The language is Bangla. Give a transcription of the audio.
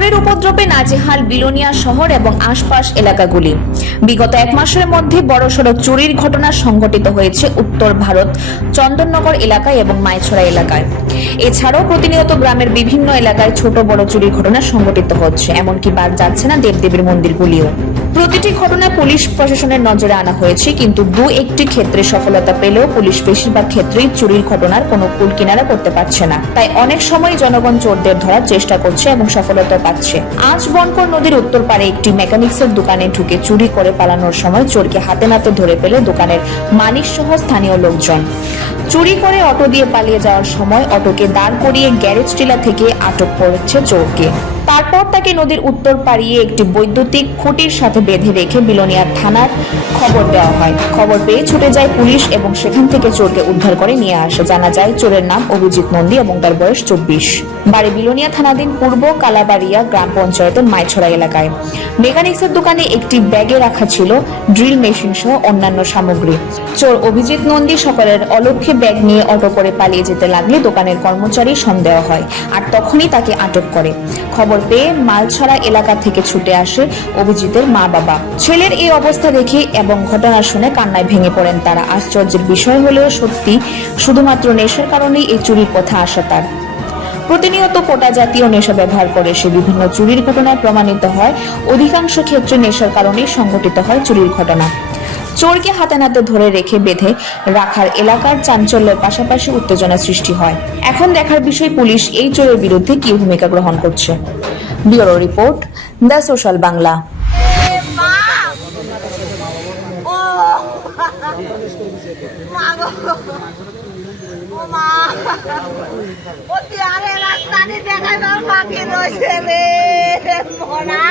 চোরের উপদ্রবে নাজেহাল বিলোনিয়া শহর এবং আশপাশ এলাকাগুলি। বিগত এক মাসের মধ্যে বড়সড় চুরির ঘটনা সংঘটিত হয়েছে উত্তর ভারত, চন্দননগর এলাকায় এবং মাইছড়া এলাকায়। এছাড়াও প্রতিনিয়ত গ্রামের বিভিন্ন এলাকায় ছোট বড় চুরির ঘটনা সংঘটিত হচ্ছে, এমনকি বাদ যাচ্ছে না দেবদেবীর মন্দিরগুলিও। প্রতিটি ঘটনা পুলিশ প্রশাসনের নজরে আনা হয়েছে, কিন্তু দু একটি ক্ষেত্রে সফলতা পেলেও পুলিশ বেশিরভাগ ক্ষেত্রেই চুরির ঘটনার কোনো কুল কিনারা করতে পারছে না। তাই অনেক সময় জনগণ চোরদের ধরার চেষ্টা করছে এবং সফলতা পাচ্ছে। আজ বনকর নদীর উত্তর পারে একটি মেকানিক্সের দোকানে ঢুকে চুরি করে পালানোর সময় চোরকে হাতে নাতে ধরে পেলে দোকানের মালিক সহ স্থানীয় লোকজন। চুরি করে অটো দিয়ে পালিয়ে যাওয়ার সময় অটোকে দাঁড় করিয়ে গ্যারেজ টিলা থেকে আটক করেছে চোরকে। তারপর তাকে নদীর উত্তর পাড়িয়ে একটি বৈদ্যুতিক খুঁটির সাথে বেঁধে রেখে বিলোনিয়া থানার খবর দেওয়া হয়। খবর পেয়ে ছুটে যায় পুলিশ এবং সেখান থেকে চোরকে উদ্ধার করে নিয়ে আসে। জানা যায় চোরের নাম অভিজিৎ নন্দী এবং তার বয়স চব্বিশ। বাড়ি বিলোনিয়া থানাধীন পূর্ব কালাবাড়িয়া গ্রাম পঞ্চায়েতের মাইছড়া এলাকায়। মেকানিক্সের দোকানে একটি ব্যাগে রাখা ছিল ড্রিল মেশিন সহ অন্যান্য সামগ্রী। চোর অভিজিৎ নন্দী সকালের অলক্ষ্যে ব্যাগ নিয়ে অটো করে পালিয়ে যেতে লাগলে দোকানের কর্মচারী সন্দেহ হয়, আর তখনই তাকে আটক করে। খবর পেয়ে মালছড়া এলাকা থেকে ছুটে আসে অভিজিতের মা বাবা ছেলের এই অবস্থা দেখে এবং ঘটনা শুনে কান্নায় ভেঙে পড়েন তারা। আশ্চর্যের বিষয় হলেও সত্যি, শুধুমাত্র নেশার কারণেই এই চুরির কথা আসা তার। প্রতিনিয়ত কোটা জাতীয় নেশা ব্যবহার করে সে বিভিন্ন চুরির ঘটনায় প্রমাণিত হয়। অধিকাংশ ক্ষেত্রে নেশার কারণেই সংঘটিত হয় চুরির ঘটনা। চোরকে হাতে নাতে ধরে রেখে বেঁধে রাখার এলাকার চাঞ্চল্যের পাশাপাশি উত্তেজনা সৃষ্টি হয়। এখন দেখার বিষয় পুলিশ এই চোরের বিরুদ্ধে কি ভূমিকা গ্রহণ করছে? Bureau report the social Bangla রয়েছে মোনা